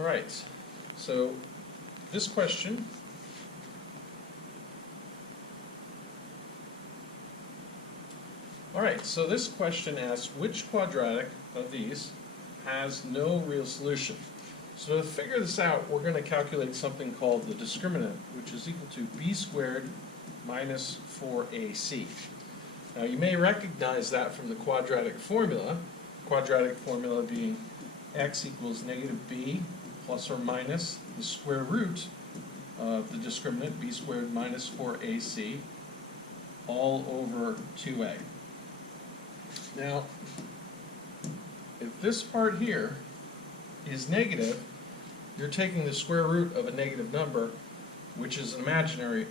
All right, so this question asks which quadratic of these has no real solution. So to figure this out, we're going to calculate something called the discriminant, which is equal to b squared minus 4ac. Now you may recognize that from the quadratic formula being x equals negative b plus or minus the square root of the discriminant b squared minus 4ac all over 2a. Now, if this part here is negative, you're taking the square root of a negative number, which is an imaginary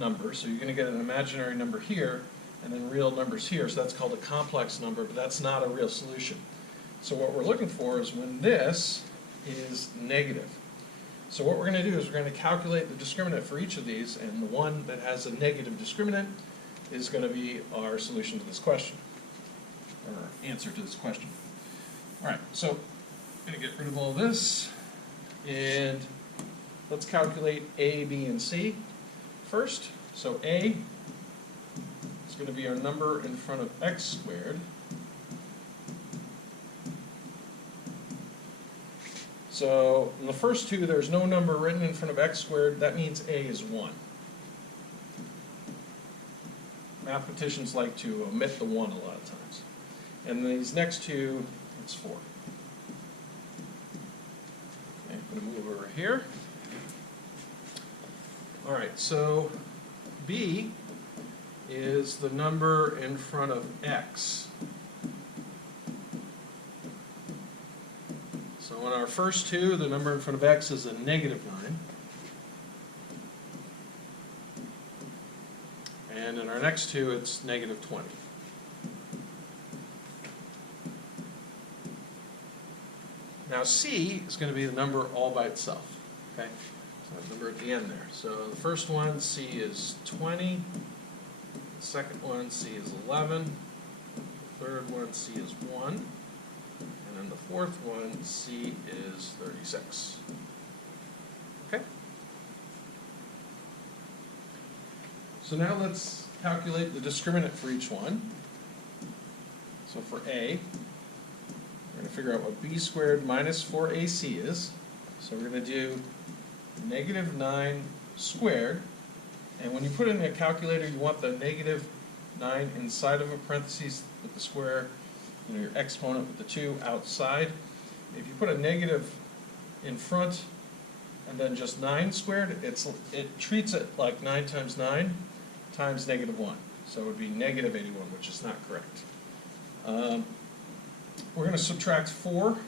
number, so you're going to get an imaginary number here and then real numbers here, so that's called a complex number, but that's not a real solution. So what we're looking for is when this is negative. So what we're going to do is we're going to calculate the discriminant for each of these, and the one that has a negative discriminant is going to be our solution to this question, or answer to this question. All right, so I'm going to get rid of all this, and let's calculate A, B, and C first. So A is going to be our number in front of x squared. So in the first two, there's no number written in front of x squared. That means A is 1. Mathematicians like to omit the 1 a lot of times. And these next two, it's 4. Okay, I'm going to move over here. All right, so B is the number in front of x. So in our first two, the number in front of x is a negative 9. And in our next two, it's negative 20. Now C is going to be the number all by itself. Okay, so that number at the end there. So the first one, C is 20. The second one, C is 11. The third one, C is 1. And then the fourth one, C is 36. Okay? So now let's calculate the discriminant for each one. So for A, we're going to figure out what b squared minus 4ac is. So we're going to do negative 9 squared. And when you put it in a calculator, you want the negative 9 inside of a parentheses with the square, your exponent with the 2 outside. If you put a negative in front and then just 9 squared, it treats it like 9 times 9 times negative 1. So it would be negative 81, which is not correct. We're going to subtract 4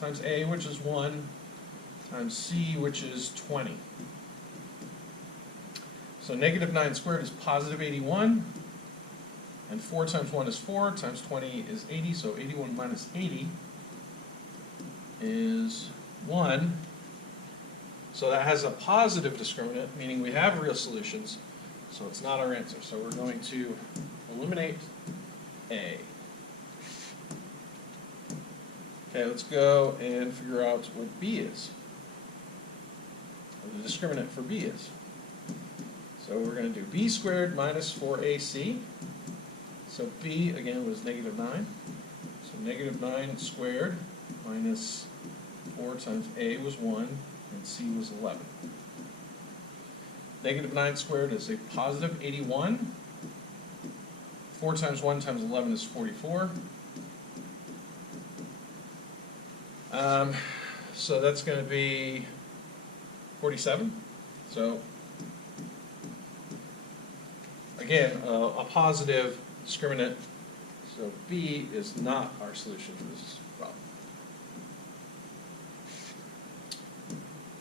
times A, which is 1, times C, which is 20. So negative 9 squared is positive 81, and 4 times 1 is 4, times 20 is 80, so 81 minus 80 is 1. So that has a positive discriminant, meaning we have real solutions, so it's not our answer. So we're going to eliminate A. Okay, let's go and figure out what B is, or the discriminant for B is. So we're going to do b squared minus 4ac. So b, again, was negative 9. So negative 9 squared minus 4 times a was 1, and c was 11. Negative 9 squared is a positive 81. 4 times 1 times 11 is 44. So that's going to be 47. So again, a positive discriminant. So B is not our solution to this problem.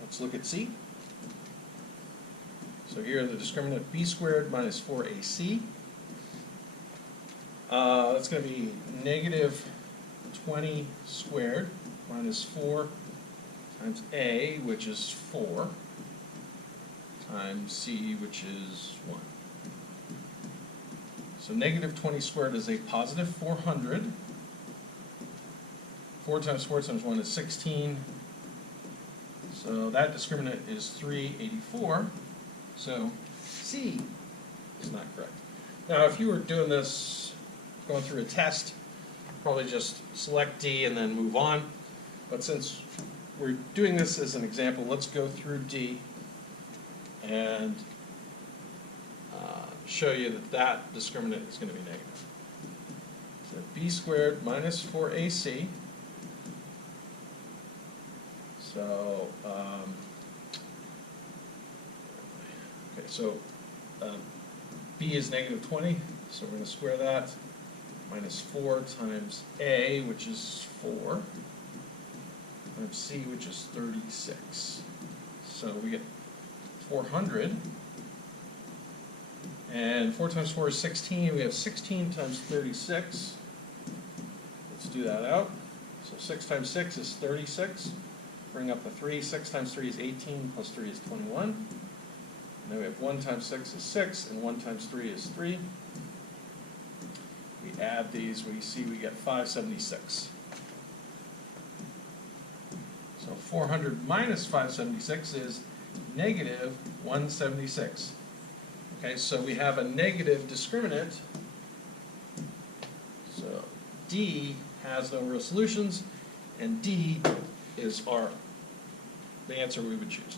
Let's look at C. So here the discriminant b squared minus 4ac. That's going to be negative 20 squared minus 4 times a, which is 4, times c, which is 1. So negative 20 squared is a positive 400. 4 times 4 times 1 is 16. So that discriminant is 384, so C is not correct. Now, if you were doing this, going through a test, probably just select D and then move on. But since we're doing this as an example, let's go through D and show you that that discriminant is going to be negative. So B squared minus 4AC. So, okay, so B is negative 20, so we're going to square that. Minus 4 times A, which is 4, times C, which is 36. So we get 400. And 4 times 4 is 16. We have 16 times 36. Let's do that out. So 6 times 6 is 36. Bring up the 3. 6 times 3 is 18, plus 3 is 21. And then we have 1 times 6 is 6, and 1 times 3 is 3. We add these, we see we get 576. So 400 minus 576 is negative 176. Okay, so we have a negative discriminant. So D has no real solutions, and D is the answer we would choose.